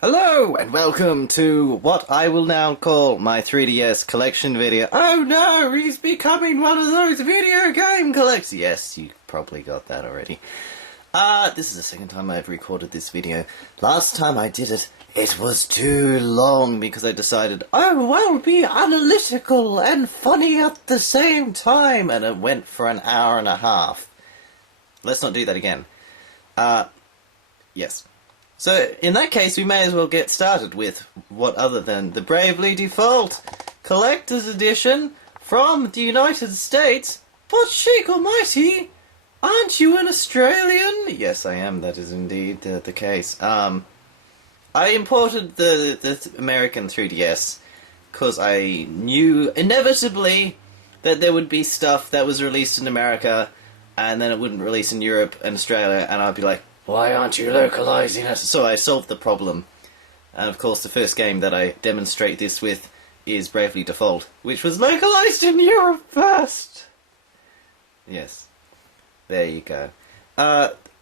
Hello, and welcome to what I will now call my 3DS collection video. Oh no, he's becoming one of those video game collectors. Yes, you probably got that already. This is the second time I've recorded this video. Last time I did it, it was too long because I decided I will be analytical and funny at the same time, and it went for an hour and a half. Let's not do that again. Yes. So, in that case, we may as well get started with what other than the Bravely Default Collector's Edition from the United States. But ShakeAlmighty, aren't you an Australian? Yes, I am. That is indeed the case. I imported the American 3DS because I knew inevitably that there would be stuff that was released in America and then it wouldn't release in Europe and Australia, and I'd be like, why aren't you localizing it? So I solved the problem. And of course the first game that I demonstrate this with is Bravely Default, which was localized in Europe first. Yes. There you go.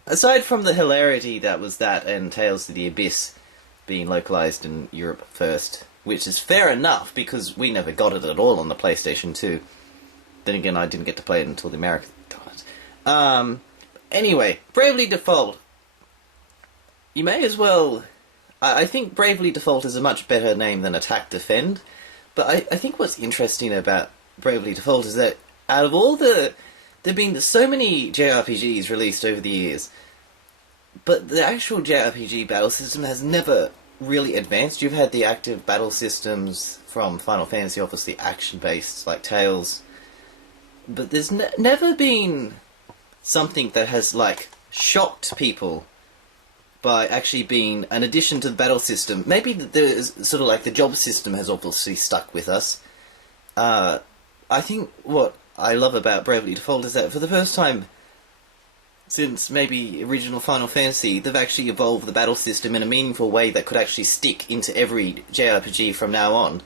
Aside from the hilarity that was that and Tales of the Abyss being localized in Europe first, which is fair enough because we never got it at all on the PlayStation 2. Then again, I didn't get to play it until the Americans got it. Anyway, Bravely Default. You may as well... I think Bravely Default is a much better name than Attack Defend, but I think what's interesting about Bravely Default is that out of all the... There have been so many JRPGs released over the years, but the actual JRPG battle system has never really advanced. You've had the active battle systems from Final Fantasy, obviously action-based, like Tales, but there's never been something that has, like, shocked people by actually being an addition to the battle system. Maybe there's sort of like the job system has obviously stuck with us. I think what I love about Bravely Default is that for the first time since maybe original Final Fantasy, they've actually evolved the battle system in a meaningful way that could actually stick into every JRPG from now on,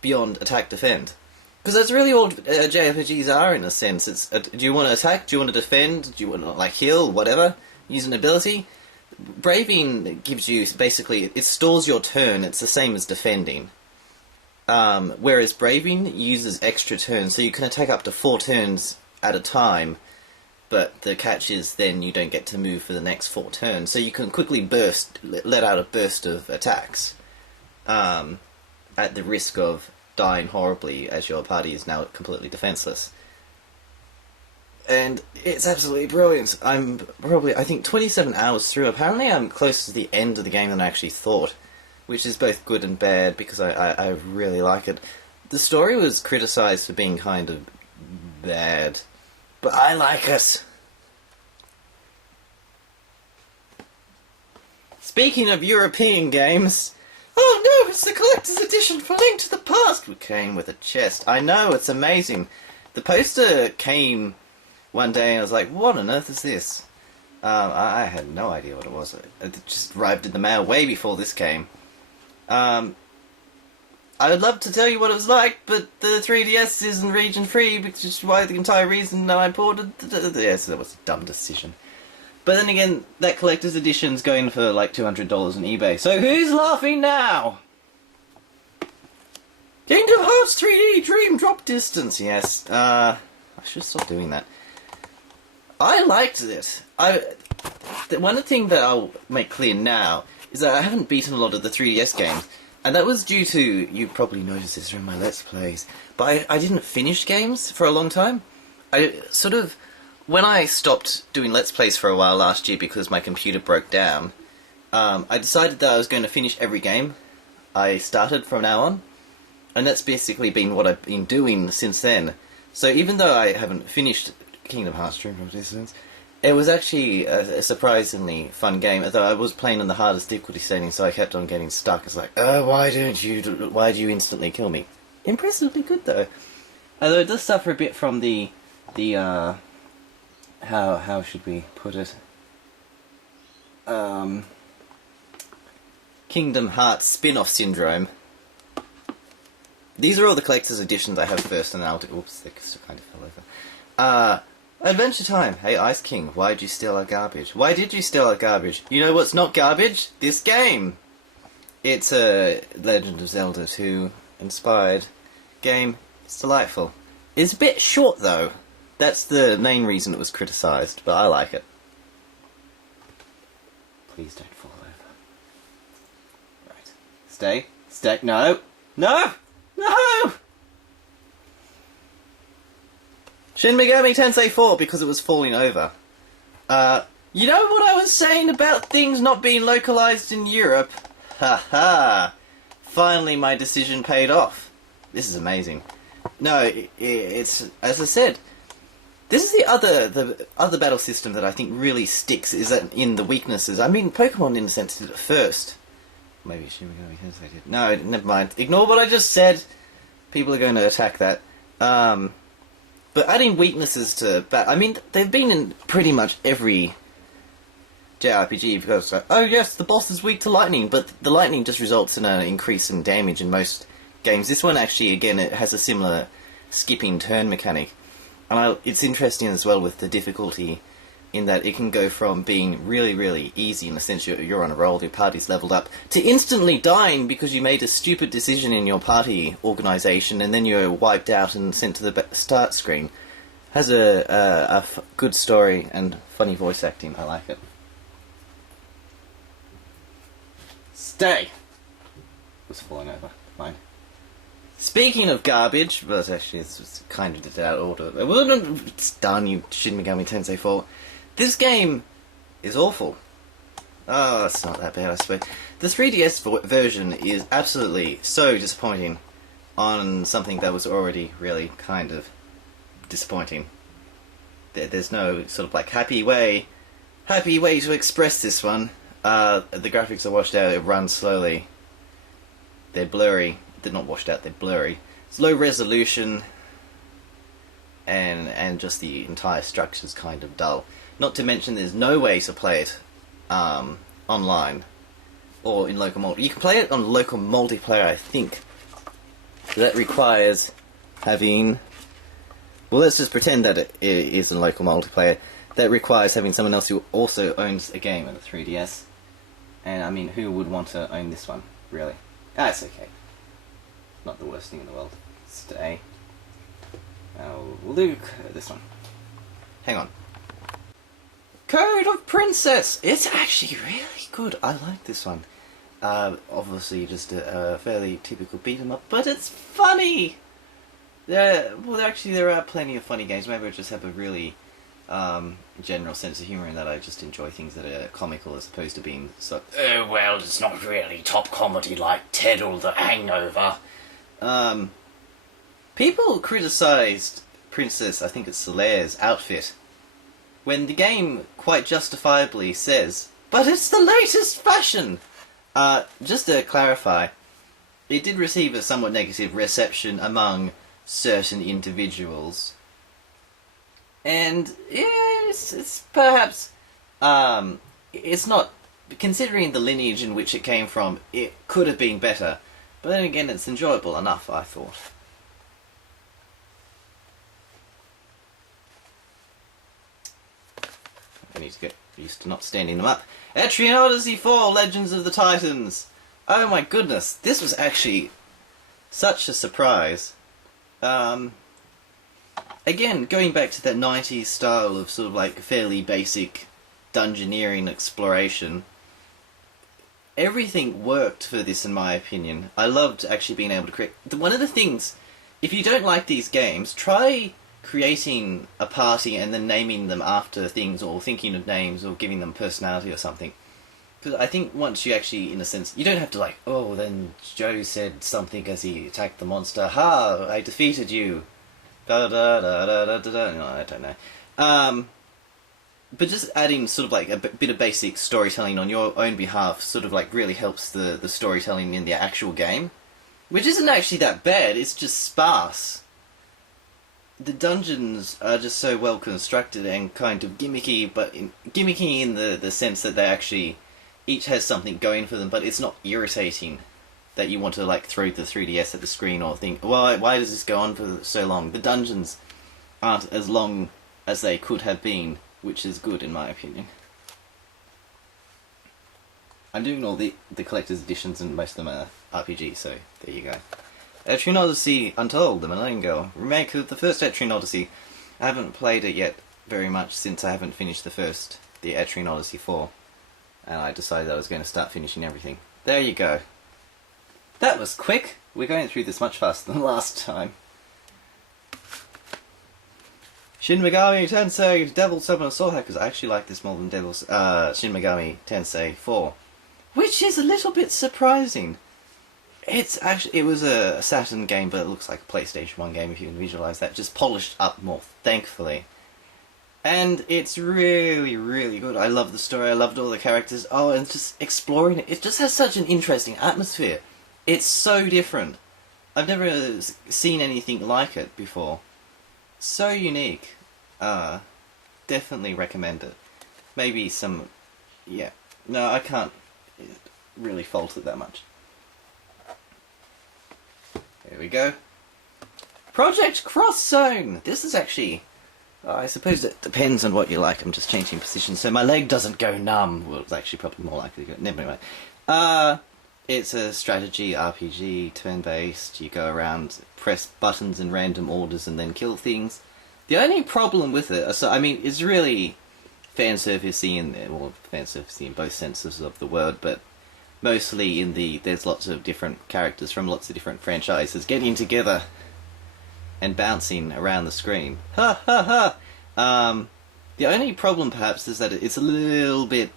beyond Attack Defend. Because that's really all JRPGs are, in a sense. It's do you want to attack? Do you want to defend? Do you want to, like, heal? Whatever. Use an ability. Braving gives you, basically, it stores your turn. It's the same as defending. Whereas Braving uses extra turns, so you can attack up to 4 turns at a time, but the catch is then you don't get to move for the next 4 turns. So you can quickly let out a burst of attacks, at the risk of dying horribly as your party is now completely defenseless. And it's absolutely brilliant. I'm probably, I think, 27 hours through. Apparently I'm closer to the end of the game than I actually thought, which is both good and bad because I really like it. The story was criticised for being kind of bad, but I like it. Speaking of European games... Oh no, it's the collector's edition for Link to the Past! We came with a chest. I know, it's amazing. The poster came one day and I was like, what on earth is this? I had no idea what it was. It just arrived in the mail way before this came. I would love to tell you what it was like, but the 3DS isn't region free, which is why the entire reason that I imported... Yes, that was a dumb decision. But then again, that collector's edition's going for like $200 on eBay. So who's laughing now? Kingdom Hearts 3D Dream Drop Distance, yes. I should stop doing that. I liked it. One thing that I'll make clear now is that I haven't beaten a lot of the 3DS games. And that was due to, you probably noticed this during my Let's Plays, but I didn't finish games for a long time. I sort of... When I stopped doing Let's Plays for a while last year because my computer broke down, I decided that I was going to finish every game I started from now on, and that's basically been what I've been doing since then. So even though I haven't finished Kingdom Hearts Dream Drop Distance, it was actually a surprisingly fun game, although I was playing on the hardest difficulty setting, so I kept on getting stuck. It's like, why do you instantly kill me? Impressively good though. Although it does suffer a bit from the how should we put it? Kingdom Hearts spin-off syndrome. These are all the collector's editions I have first, and I'll do... Oops, they kind of fell over. Adventure time. Hey, Ice King, why'd you steal our garbage? Why did you steal our garbage? You know what's not garbage? This game! It's a Legend of Zelda 2 inspired game. It's delightful. It's a bit short, though. That's the main reason it was criticised, but I like it. Please don't fall over. Right. Stay. Stay. No! No! No! Shin Megami Tensei 4 because it was falling over. You know what I was saying about things not being localized in Europe? Ha ha! Finally my decision paid off. This is amazing. No, it's, as I said, this is the other battle system that I think really sticks, is that in the weaknesses. I mean, Pokemon in a sense did it first. Maybe Shin Megami Tensei did. No, never mind. Ignore what I just said. People are going to attack that. But adding weaknesses to I mean, they've been in pretty much every JRPG, because it's like, oh yes, the boss is weak to lightning, but the lightning just results in an increase in damage in most games. This one actually, again, it has a similar skipping turn mechanic. And it's interesting as well with the difficulty in that it can go from being really, really easy, in the sense you're on a roll, your party's leveled up, to instantly dying because you made a stupid decision in your party organisation and then you're wiped out and sent to the start screen. Has a good story and funny voice acting. I like it. Stay! Was falling over. Fine. Speaking of garbage, but actually it's kind of out of order. Well, it's done, you Shin Megami Tensei 4. This game is awful. Oh, it's not that bad, I suppose. The 3DS version is absolutely so disappointing on something that was already really kind of disappointing. There's no sort of like happy way to express this one. The graphics are washed out, it runs slowly. They're blurry. They're not washed out, they're blurry. It's low resolution, and just the entire structure's kind of dull. Not to mention there's no way to play it online or in local multi. You can play it on local multiplayer, I think. That requires having... Well, let's just pretend that it is in local multiplayer. That requires having someone else who also owns a game on the 3DS. And I mean, who would want to own this one, really? Ah, it's okay. Not the worst thing in the world. Stay. We'll do this one. Hang on. Code of Princess! It's actually really good. I like this one. Obviously just a fairly typical beat-em-up, but it's funny! There are plenty of funny games. Maybe I just have a really general sense of humour in that I just enjoy things that are comical as opposed to being so... Oh, well, it's not really top comedy like Ted or The Hangover. People criticised Princess, I think it's Solaire's outfit, when the game quite justifiably says, but it's the latest fashion! Just to clarify, it did receive a somewhat negative reception among certain individuals. And, yeah, it's perhaps, it's not, considering the lineage in which it came from, it could have been better. But then again, it's enjoyable enough, I thought. I need to get used to not standing them up. Etrian Odyssey 4, Legends of the Titans! Oh my goodness, this was actually such a surprise. Again, going back to that 90s style of sort of like fairly basic dungeoneering exploration, everything worked for this in my opinion. I loved actually being able to create... One of the things, if you don't like these games, try creating a party and then naming them after things, or thinking of names, or giving them personality or something. Because I think once you actually, in a sense, you don't have to like, oh, then Joe said something as he attacked the monster, ha, I defeated you. Da da da da da da. No, I don't know. But just adding sort of like a bit of basic storytelling on your own behalf sort of like really helps the storytelling in the actual game. Which isn't actually that bad, it's just sparse. The dungeons are just so well constructed and kind of gimmicky, but gimmicky in the sense that they actually each has something going for them, but it's not irritating that you want to like throw the 3DS at the screen or think, why does this go on for so long? The dungeons aren't as long as they could have been, which is good in my opinion. I'm doing all the collector's editions, and most of them are RPG, so there you go. Etrian Odyssey Untold, the Millennium Girl, remake of the first Etrian Odyssey. I haven't played it yet very much since I haven't finished the Etrian Odyssey 4. And I decided I was going to start finishing everything. There you go. That was quick! We're going through this much faster than last time. Shin Megami Tensei Devil Summoner Soul Hackers. I actually like this more than Shin Megami Tensei 4. Which is a little bit surprising. It was a Saturn game, but it looks like a PlayStation 1 game if you can visualize that. Just polished up more, thankfully. And it's really, really good. I love the story, I loved all the characters. Oh, and just exploring it. It just has such an interesting atmosphere. It's so different. I've never seen anything like it before. So unique. Definitely recommend it. Maybe some... yeah. No, I can't really fault it that much. There we go. Project Cross Zone! This is actually... I suppose it depends on what you like. I'm just changing position so my leg doesn't go numb. Well, it's actually probably more likely to go... never mind. It's a strategy RPG, turn-based. You go around, press buttons in random orders and then kill things. The only problem with it... so, I mean, it's really fan-servicey in there. Well, fan-servicey in both senses of the word, but mostly in the... there's lots of different characters from lots of different franchises getting together and bouncing around the screen. Ha ha ha! The only problem perhaps is that it's a little bit...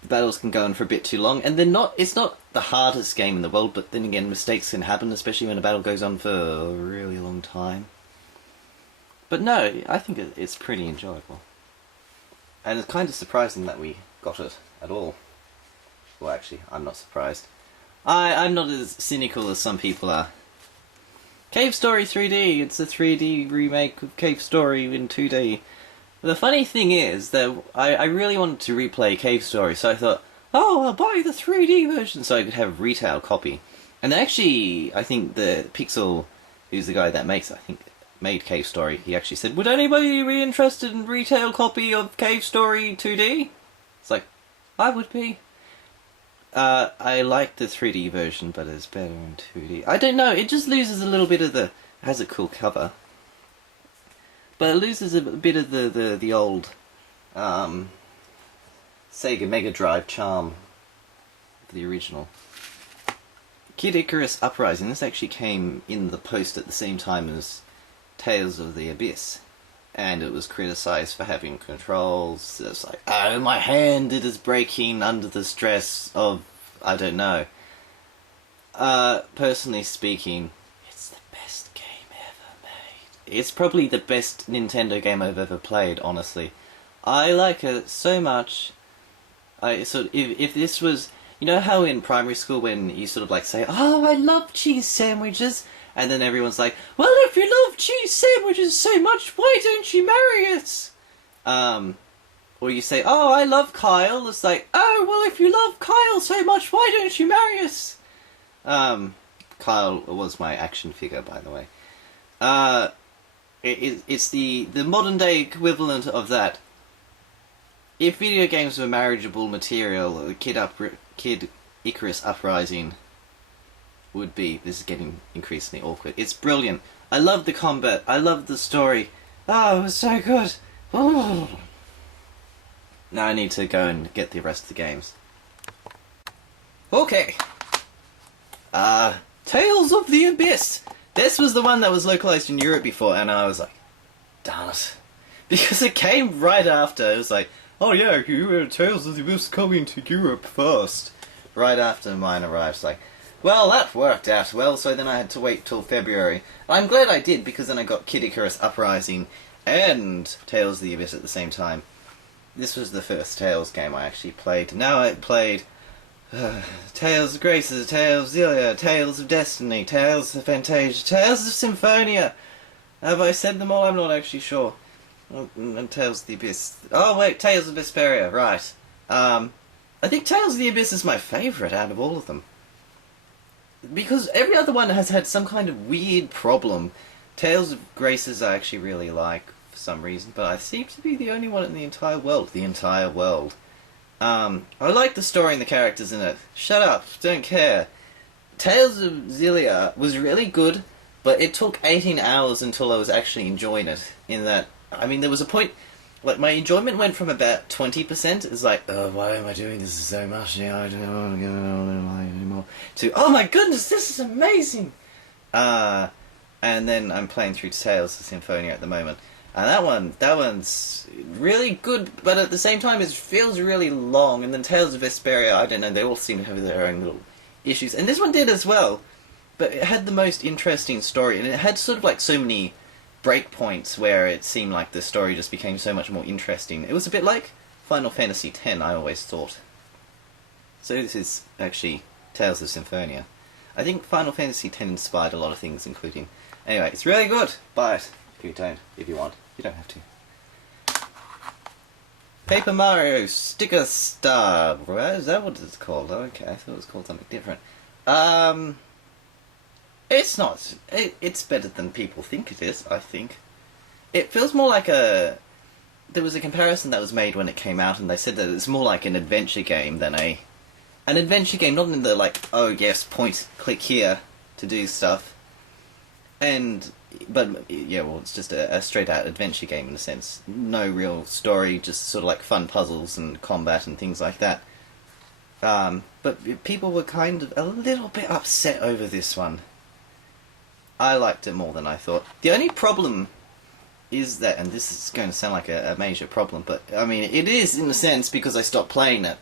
the battles can go on for a bit too long, and they're not... it's not the hardest game in the world, but then again, mistakes can happen, especially when a battle goes on for a really long time. But no, I think it's pretty enjoyable. And it's kind of surprising that we got it at all. Well, actually, I'm not surprised. I'm not as cynical as some people are. Cave Story 3D! It's a 3D remake of Cave Story in 2D. The funny thing is that I really wanted to replay Cave Story, so I thought, oh, I'll buy the 3D version so I could have a retail copy. And actually, I think the Pixel, who's the guy that made Cave Story, he actually said, would anybody be interested in retail copy of Cave Story 2D? It's like, I would be. I like the 3D version, but it's better in 2D. I don't know, it just loses a little bit of the... it has a cool cover. But it loses a bit of the old Sega Mega Drive charm of the original. Kid Icarus Uprising. This actually came in the post at the same time as Tales of the Abyss. And it was criticised for having controls. It's like, oh, my hand, it is breaking under the stress of... I don't know. Personally speaking, it's the best game ever made. It's probably the best Nintendo game I've ever played, honestly. I like it so much. If this was... you know how in primary school when you sort of like say, oh, I love cheese sandwiches... and then everyone's like, well, if you love cheese sandwiches so much, why don't you marry us? Or you say, oh, I love Kyle. It's like, oh, well, if you love Kyle so much, why don't you marry us? Kyle was my action figure, by the way. It's the modern day equivalent of that. If video games were marriageable material, Kid Icarus Uprising would be. This is getting increasingly awkward. It's brilliant. I love the combat. I love the story. Oh, it was so good. Oh. Now I need to go and get the rest of the games. Okay. Tales of the Abyss. This was the one that was localized in Europe before, and I was like, darn it. Because it came right after. It was like, oh yeah, Tales of the Abyss coming to Europe first. Right after mine arrived. It's like, well, that worked out well, so then I had to wait till February. I'm glad I did, because then I got Kid Icarus Uprising and Tales of the Abyss at the same time. This was the first Tales game I actually played. Now I played Tales of Graces, Tales of Zelia, Tales of Destiny, Tales of Fantasia, Tales of Symphonia. Have I said them all? I'm not actually sure. And Tales of the Abyss. Oh wait, Tales of Vesperia, right. I think Tales of the Abyss is my favourite out of all of them. Because every other one has had some kind of weird problem. Tales of Graces I actually really like, for some reason, but I seem to be the only one in the entire world. The entire world. I like the story and the characters in it. Shut up, don't care. Tales of Xillia was really good, but it took 18 hours until I was actually enjoying it. In that, I mean, there was a point, like, my enjoyment went from about 20%, it's like, oh, why am I doing this so much? Yeah, I don't want to get on anymore. To, oh my goodness, this is amazing! And then I'm playing through Tales of Symphonia at the moment. And that one's really good, but at the same time it feels really long. And then Tales of Vesperia, I don't know, they all seem to have their own little issues. And this one did as well, but it had the most interesting story, and it had sort of like so many breakpoints where it seemed like the story just became so much more interesting. It was a bit like Final Fantasy X, I always thought. So this is actually Tales of Symphonia. I think Final Fantasy X inspired a lot of things, including... Anyway, it's really good. Buy it if you don't, if you want. You don't have to. Paper Mario Sticker Star. Is that what it's called? Oh, okay, I thought it was called something different. It's not. It's better than people think it is, I think. It feels more like a... There was a comparison that was made when it came out, and they said that it's more like an adventure game than a... An adventure game, not in the, like, oh yes, point, click here to do stuff. But, yeah, well, it's just a straight-out adventure game in a sense. No real story, just sort of like fun puzzles and combat and things like that. But people were kind of a little bit upset over this one. I liked it more than I thought. The only problem is that, and this is going to sound like a major problem, but, I mean, it is in a sense because I stopped playing it.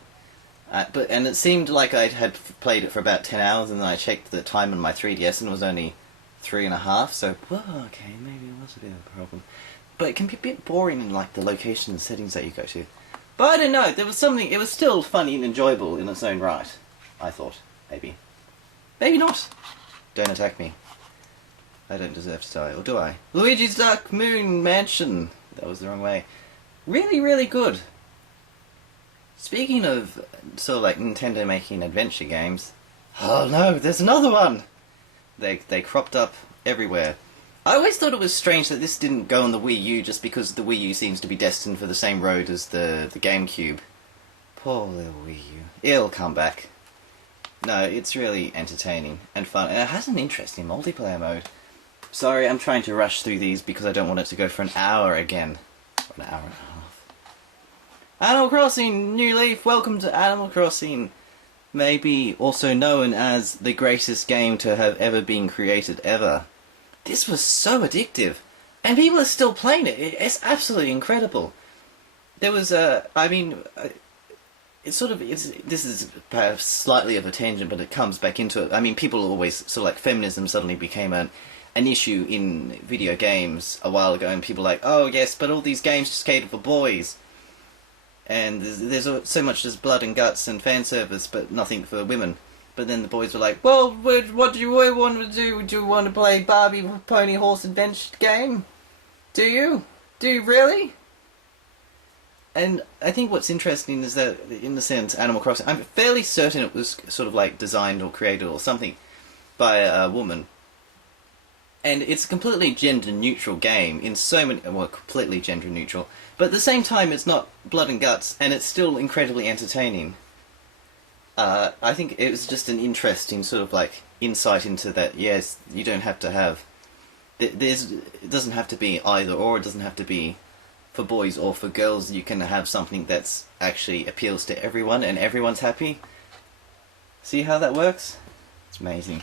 And it seemed like I had played it for about 10 hours, and then I checked the time on my 3DS, and it was only 3.5, so, well, okay, maybe it was a bit of a problem. But it can be a bit boring in, like, the location and settings that you go to. But I don't know, there was something, it was still funny and enjoyable in its own right, I thought, maybe. Maybe not. Don't attack me. I don't deserve to die, or do I? Luigi's Dark Moon Mansion! That was the wrong way. Really, really good. Speaking of, sort of like Nintendo making adventure games, oh no, there's another one! They cropped up everywhere. I always thought it was strange that this didn't go on the Wii U just because the Wii U seems to be destined for the same road as the GameCube. Poor little Wii U. It'll come back. No, it's really entertaining and fun, and it has an interesting multiplayer mode. Sorry, I'm trying to rush through these because I don't want it to go for an hour again. Or an hour and a half. Animal Crossing! New Leaf! Welcome to Animal Crossing! Maybe also known as the greatest game to have ever been created ever. This was so addictive, and people are still playing it. It's absolutely incredible. There was I mean, this is perhaps slightly of a tangent, but it comes back into it. I mean, people always sort of like feminism suddenly became an issue in video games a while ago, and people were like, oh yes, but all these games just cater for boys. And there's so much just blood and guts and fan service, but nothing for women. But then the boys were like, well, what do you want to do? Do you want to play Barbie Pony Horse Adventure game? Do you? Do you really? And I think what's interesting is that, in a sense, Animal Crossing, I'm fairly certain it was sort of like designed or created or something by a woman. And it's a completely gender-neutral game in so many... Well, completely gender-neutral. But at the same time, it's not blood and guts, and it's still incredibly entertaining. I think it was just an interesting sort of, like, insight into that, yes, you don't have to have... It doesn't have to be either or, it doesn't have to be for boys or for girls. You can have something that's actually appeals to everyone, and everyone's happy. See how that works? It's amazing.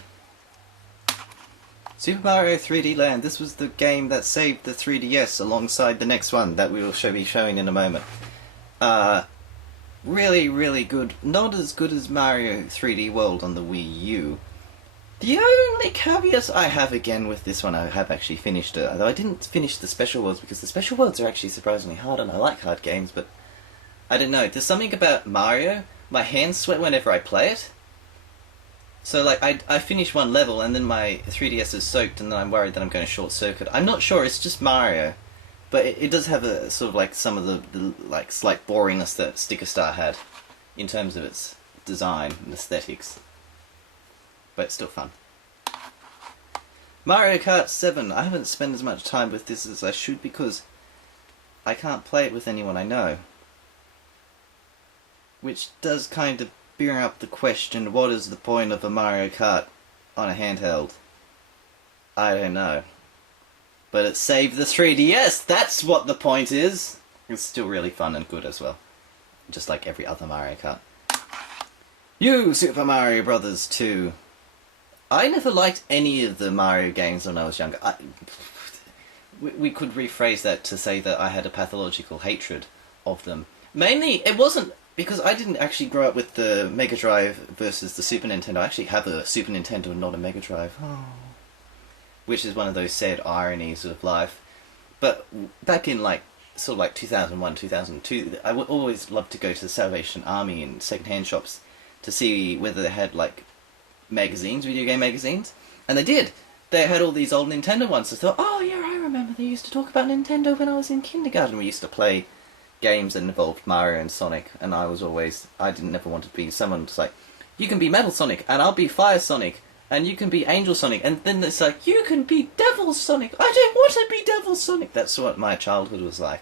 Super Mario 3D Land. This was the game that saved the 3DS alongside the next one that we will be showing in a moment. Really, really good. Not as good as Mario 3D World on the Wii U. The only caveat I have again with this one, I have actually finished it, although I didn't finish the Special Worlds because the Special Worlds are actually surprisingly hard, and I like hard games, but I don't know. There's something about Mario, my hands sweat whenever I play it. So, like, I finish one level, and then my 3DS is soaked, and then I'm worried that I'm going to short-circuit. I'm not sure, it's just Mario. But it does have a sort of, like, some of the like, slight boringness that Sticker Star had, in terms of its design and aesthetics. But it's still fun. Mario Kart 7. I haven't spent as much time with this as I should, because I can't play it with anyone I know. Which does kind of bring up the question, what is the point of a Mario Kart on a handheld? I don't know. But it saved the 3DS, that's what the point is! It's still really fun and good as well. Just like every other Mario Kart. You, Super Mario Brothers 2. I never liked any of the Mario games when I was younger. We could rephrase that to say that I had a pathological hatred of them. Mainly, it wasn't because I didn't actually grow up with the Mega Drive versus the Super Nintendo. I actually have a Super Nintendo and not a Mega Drive. Oh. Which is one of those sad ironies of life. But back in sort of like 2001, 2002, I would always love to go to the Salvation Army and second-hand shops to see whether they had magazines, video game magazines. And they did. They had all these old Nintendo ones. I thought, oh yeah, I remember they used to talk about Nintendo when I was in kindergarten. We used to play games that involved Mario and Sonic, and I never wanted to be someone who's like, you can be Metal Sonic, and I'll be Fire Sonic, and you can be Angel Sonic, and then it's like, you can be Devil Sonic! I don't want to be Devil Sonic! That's what my childhood was like.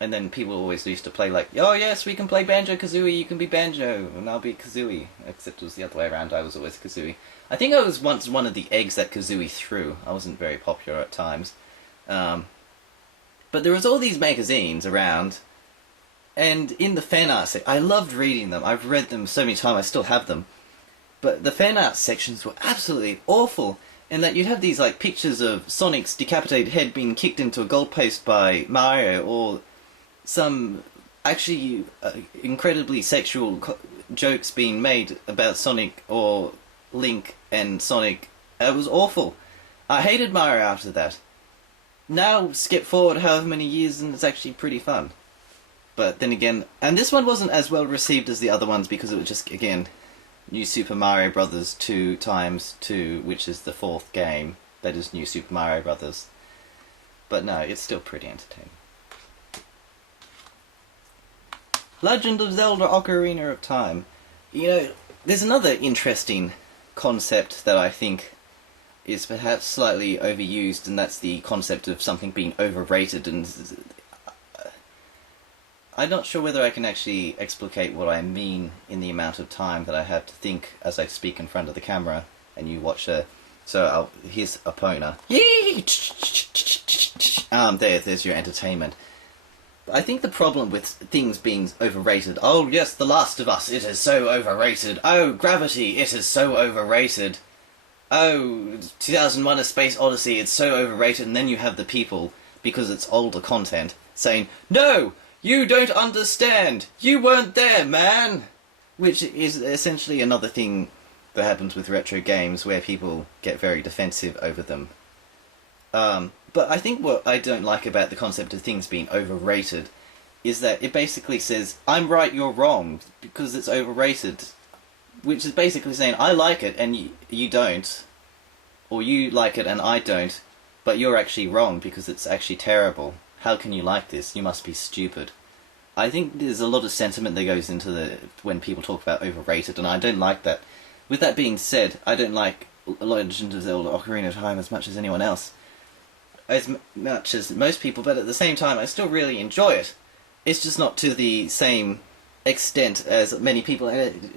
And then people always used to play oh yes, we can play Banjo-Kazooie, you can be Banjo, and I'll be Kazooie. Except it was the other way around, I was always Kazooie. I think I was once one of the eggs that Kazooie threw. I wasn't very popular at times. But there was all these magazines around, and in the fan art I loved reading them. I've read them so many times, I still have them. But the fan art sections were absolutely awful, in that you'd have these pictures of Sonic's decapitated head being kicked into a goalpost by Mario, or some actually incredibly sexual jokes being made about Sonic or Link and Sonic. It was awful. I hated Mario after that. Now, skip forward however many years and it's actually pretty fun. But then again, and this one wasn't as well received as the other ones because it was just, again, New Super Mario Brothers 2 times 2, which is the 4th game. That is New Super Mario Brothers. But no, it's still pretty entertaining. Legend of Zelda Ocarina of Time. You know, there's another interesting concept that I think is perhaps slightly overused, and that's the concept of something being overrated, and I'm not sure whether I can actually explicate what I mean in the amount of time that I have to think as I speak in front of the camera, and you watch here's Epona. Yee! There's your entertainment. I think the problem with things being overrated, oh yes, The Last of Us, it is so overrated. Oh, Gravity, it is so overrated. Oh, 2001 A Space Odyssey, it's so overrated, and then you have the people, because it's older content, saying, no, you don't understand, you weren't there, man! Which is essentially another thing that happens with retro games, where people get very defensive over them. But I think what I don't like about the concept of things being overrated is that it basically says, I'm right, you're wrong, because it's overrated. Which is basically saying, I like it and you don't. Or you like it and I don't, but you're actually wrong because it's actually terrible. How can you like this? You must be stupid. I think there's a lot of sentiment that goes into when people talk about overrated, and I don't like that. With that being said, I don't like Legend of Zelda Ocarina of Time as much as anyone else. As much as most people, but at the same time I still really enjoy it. It's just not to the same extent as many people,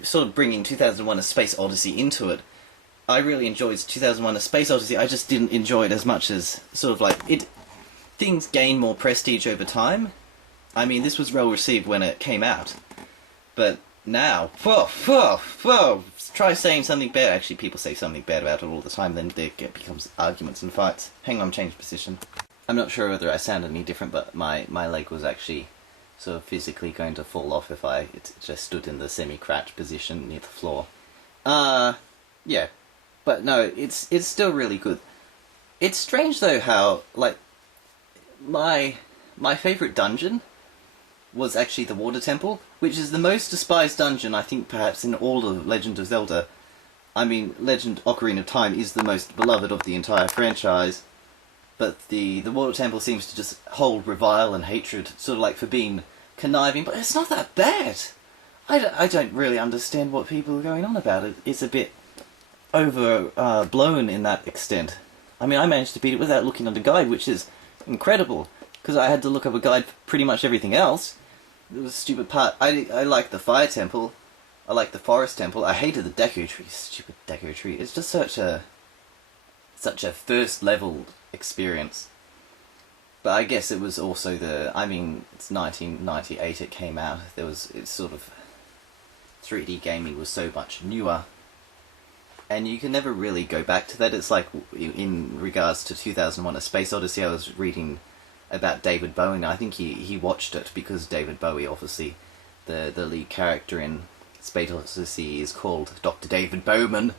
sort of bringing 2001 A Space Odyssey into it. I really enjoyed 2001 A Space Odyssey, I just didn't enjoy it as much as, things gain more prestige over time. I mean, this was well received when it came out, but now, try saying something bad. Actually, people say something bad about it all the time, then it becomes arguments and fights. Hang on, change position. I'm not sure whether I sound any different, but my leg was actually sort of physically going to fall off if I just stood in the semi-crouch position near the floor. Yeah. But no, it's still really good. It's strange though how, my favourite dungeon was actually the Water Temple, which is the most despised dungeon, I think, perhaps in all of Legend of Zelda. I mean, Legend Ocarina of Time is the most beloved of the entire franchise, but the Water Temple seems to just hold revile and hatred, sort of for being conniving, but it's not that bad! I don't really understand what people are going on about it. It's a bit blown in that extent. I mean, I managed to beat it without looking at the guide, which is incredible. because I had to look up a guide for pretty much everything else. It was a stupid part. I liked the fire temple. I liked the forest temple. I hated the Deku tree. Stupid Deku tree. It's just such a first level experience. But I guess it was also it's 1998 it came out. It's sort of 3D gaming was so much newer. And you can never really go back to that. It's like in regards to 2001 A Space Odyssey, I was reading about David Bowie, and I think he watched it because David Bowie, obviously, the lead character in Space Odyssey is called Dr. David Bowman.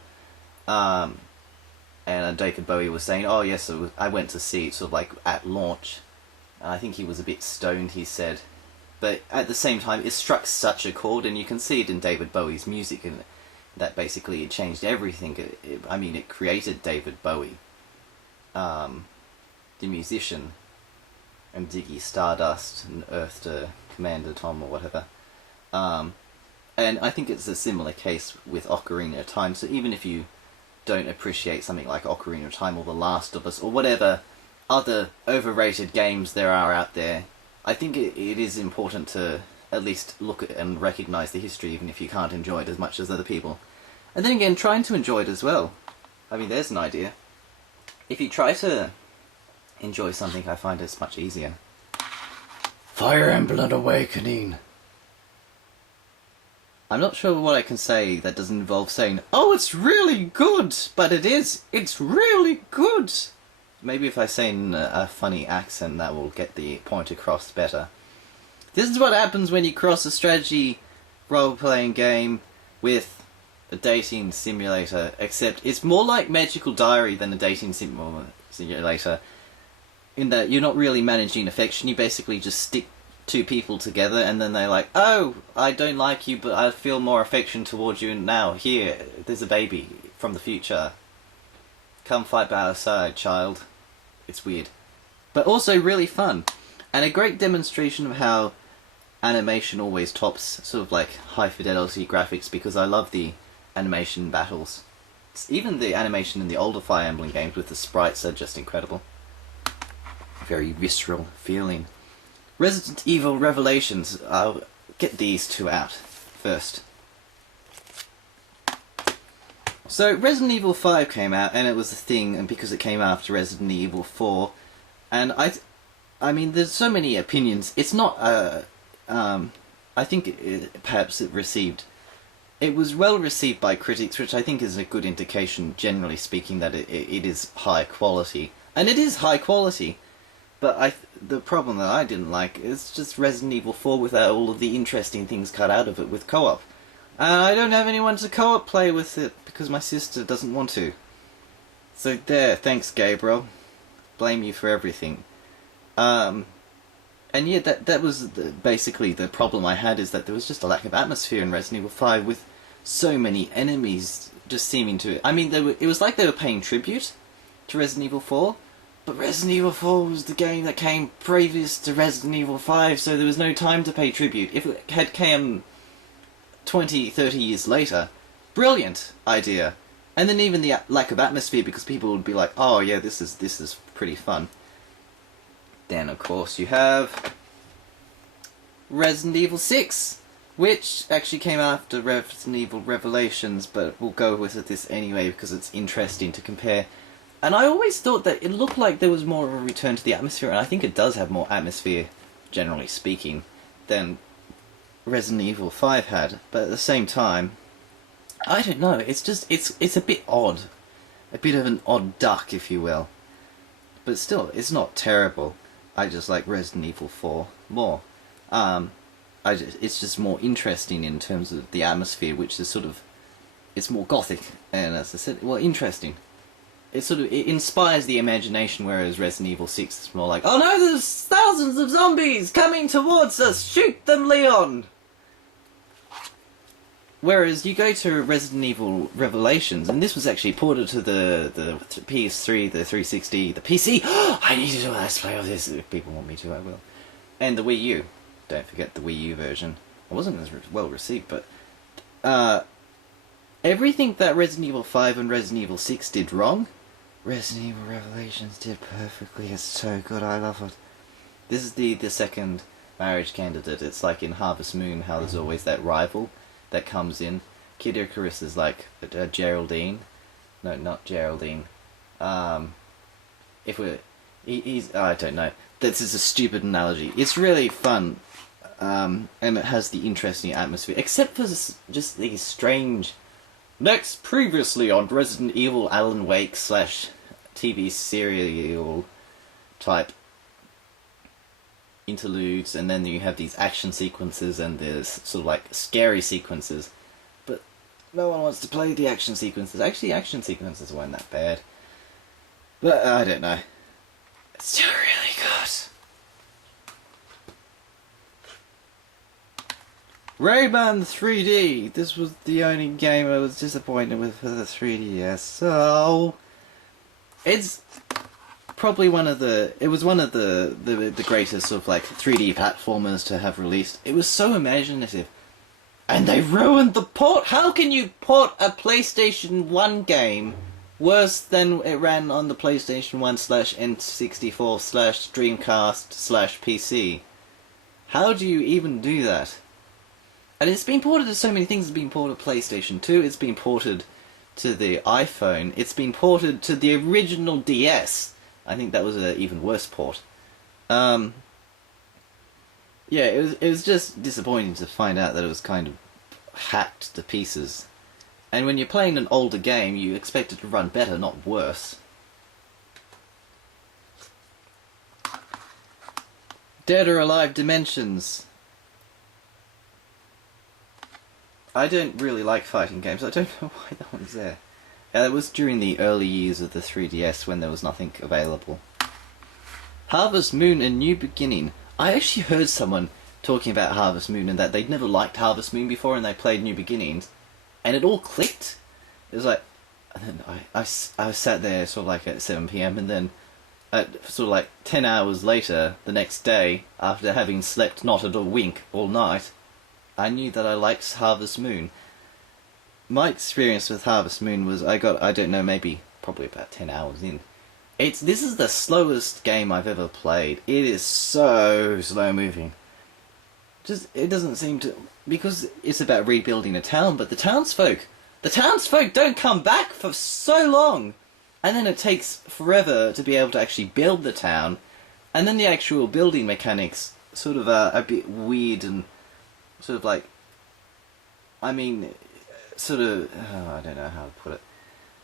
And David Bowie was saying, oh yes, I went to see it sort of like at launch. And I think he was a bit stoned, he said. But at the same time, it struck such a chord, and you can see it in David Bowie's music, and that basically it changed everything. It created David Bowie, the musician, and Ziggy Stardust, and Earth to Commander Tom, or whatever. And I think it's a similar case with Ocarina of Time, so even if you don't appreciate something like Ocarina of Time or The Last of Us, or whatever other overrated games there are out there, I think it is important to at least look at and recognise the history, even if you can't enjoy it as much as other people. And then again, trying to enjoy it as well. I mean, there's an idea. If you try to enjoy something, I find it's much easier. Fire Emblem Awakening. I'm not sure what I can say that doesn't involve saying, oh, it's really good, but it is. It's really good. Maybe if I say in a funny accent, that will get the point across better. This is what happens when you cross a strategy role-playing game with a dating simulator, except it's more like Magical Diary than a dating simulator, in that you're not really managing affection, you basically just stick two people together and then they're like, oh, I don't like you, but I feel more affection towards you now. Here, there's a baby from the future. Come fight by our side, child. It's weird. But also really fun. And a great demonstration of how animation always tops sort of like high fidelity graphics, because I love the animation battles. Even the animation in the older Fire Emblem games with the sprites are just incredible. Very visceral feeling. Resident Evil Revelations. I'll get these two out first. So Resident Evil 5 came out, and it was a thing, and because it came after Resident Evil 4, and I mean, there's so many opinions. It's not I think perhaps it was well received by critics, which I think is a good indication, generally speaking, that it is high quality, and it is high quality. But the problem that I didn't like is just Resident Evil 4 without all of the interesting things cut out of it with co-op. And I don't have anyone to co-op play with it because my sister doesn't want to. So there, thanks Gabriel. Blame you for everything. And yeah, that was basically the problem I had, is that there was just a lack of atmosphere in Resident Evil 5 with so many enemies just seeming to... I mean, it was like they were paying tribute to Resident Evil 4. But Resident Evil 4 was the game that came previous to Resident Evil 5, so there was no time to pay tribute. If it had come 20, 30 years later, brilliant idea. And then even the lack of atmosphere, because people would be like, oh yeah, this is pretty fun. Then of course you have Resident Evil 6, which actually came after Resident Evil Revelations, but we'll go with this anyway because it's interesting to compare. And I always thought that it looked like there was more of a return to the atmosphere, and I think it does have more atmosphere, generally speaking, than Resident Evil 5 had. But at the same time, I don't know, it's a bit odd. A bit of an odd duck, if you will. But still, it's not terrible. I just like Resident Evil 4 more. It's just more interesting in terms of the atmosphere, which is sort of... It's more gothic, and as I said, well, interesting. It inspires the imagination, whereas Resident Evil 6 is more like, oh no, there's thousands of zombies coming towards us! Shoot them, Leon! Whereas you go to Resident Evil Revelations, and this was actually ported to the PS3, the 360, the PC. I need to do a let's play of this. If people want me to, I will. And the Wii U. Don't forget the Wii U version. It wasn't as well received, but everything that Resident Evil 5 and Resident Evil 6 did wrong, Resident Evil Revelations did perfectly. It's so good. I love it. This is the second marriage candidate. It's like in Harvest Moon, how there's always that rival that comes in. Kid Icarus is like Geraldine. No, not Geraldine. He's I don't know. This is a stupid analogy. It's really fun, and it has the interesting atmosphere, except for just these strange. Next, previously on Resident Evil Alan Wake / TV serial type interludes, and then you have these action sequences and there's sort of like scary sequences, but no one wants to play the action sequences. Actually, action sequences weren't that bad, but I don't know. It's still really good. Rayman 3D. This was the only game I was disappointed with for the 3DS. So it's probably one of the greatest sort of like 3D platformers to have released. It was so imaginative, and they ruined the port. How can you port a PlayStation 1 game worse than it ran on the PlayStation 1 / N64 / Dreamcast / PC? How do you even do that? And it's been ported to so many things. It's been ported to PlayStation 2, it's been ported to the iPhone, it's been ported to the original DS. I think that was an even worse port. Yeah, it was just disappointing to find out that it was kind of hacked to pieces. And when you're playing an older game, you expect it to run better, not worse. Dead or Alive Dimensions. I don't really like fighting games. I don't know why that one's there. It was during the early years of the 3DS when there was nothing available. Harvest Moon: A New Beginning. I actually heard someone talking about Harvest Moon and that they'd never liked Harvest Moon before, and they played New Beginnings, and it all clicked. It was like, and then I sat there sort of like at 7 PM, and then at sort of like 10 hours later, the next day, after having slept not at a wink all night, I knew that I liked Harvest Moon. My experience with Harvest Moon was I don't know, probably about 10 hours in. This is the slowest game I've ever played. It is so slow moving. It doesn't seem to, because it's about rebuilding a town, but the townsfolk don't come back for so long. And then it takes forever to be able to actually build the town. And then the actual building mechanics sort of are a bit weird and sort of like, I mean, sort of, I don't know how to put it.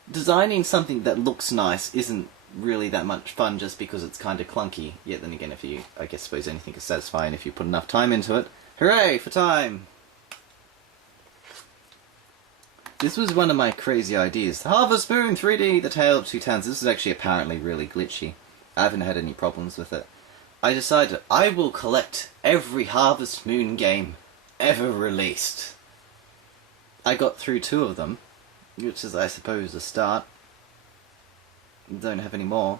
Designing something that looks nice isn't really that much fun just because it's kind of clunky. Yet then again, I suppose anything is satisfying if you put enough time into it. Hooray for time! This was one of my crazy ideas. Harvest Moon 3D, The Tale of Two Towns. This is actually apparently really glitchy. I haven't had any problems with it. I decided I will collect every Harvest Moon game ever released. I got through 2 of them, which is, I suppose, a start. Don't have any more.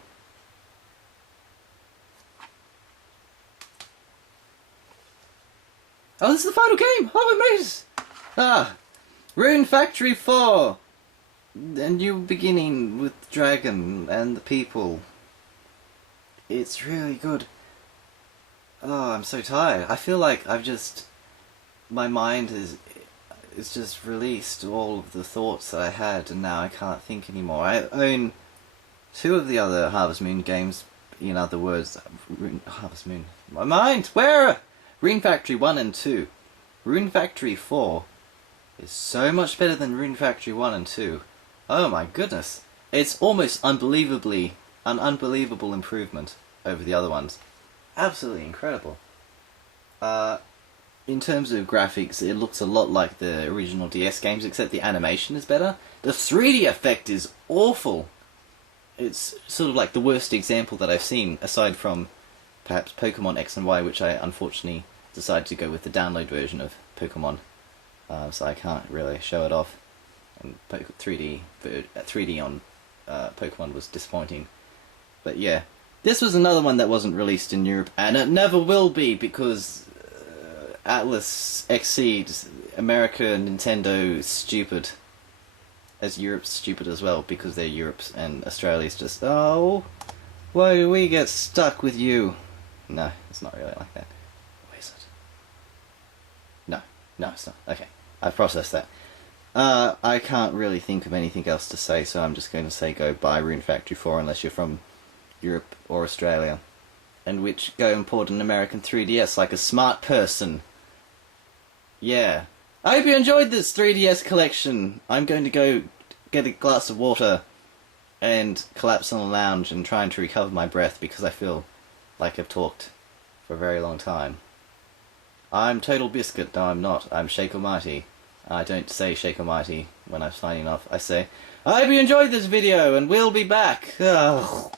Oh, this is the final game! Oh, I made it! Ah! Rune Factory 4! A New Beginning with Dragon and the people. It's really good. Oh, I'm so tired. I feel like my mind is just released all of the thoughts that I had, and now I can't think anymore. I own 2 of the other Harvest Moon games. In other words, Harvest Moon. My mind! Where? Rune Factory 1 and 2. Rune Factory 4 is so much better than Rune Factory 1 and 2. Oh my goodness. It's almost an unbelievable improvement over the other ones. Absolutely incredible. In terms of graphics, it looks a lot like the original DS games, except the animation is better. The 3D effect is awful. It's sort of like the worst example that I've seen, aside from perhaps Pokemon X and Y, which I unfortunately decided to go with the download version of Pokemon, so I can't really show it off. And 3D on Pokemon was disappointing. But yeah, this was another one that wasn't released in Europe, and it never will be, because Atlas exceeds America and Nintendo is stupid, as Europe's stupid as well, because they're Europe's, and Australia's just, oh, why do we get stuck with you? No, it's not really like that. Or is it? No, it's not. Okay, I've processed that. I can't really think of anything else to say, so I'm just going to say go buy Rune Factory 4 unless you're from Europe or Australia. And go import an American 3DS like a smart person. Yeah. I hope you enjoyed this 3DS collection. I'm going to go get a glass of water and collapse on the lounge and trying to recover my breath because I feel like I've talked for a very long time. I'm Total Biscuit. No, I'm not. I'm ShakeAlmighty. I don't say ShakeAlmighty when I'm signing off. I say, I hope you enjoyed this video and we'll be back. Ugh.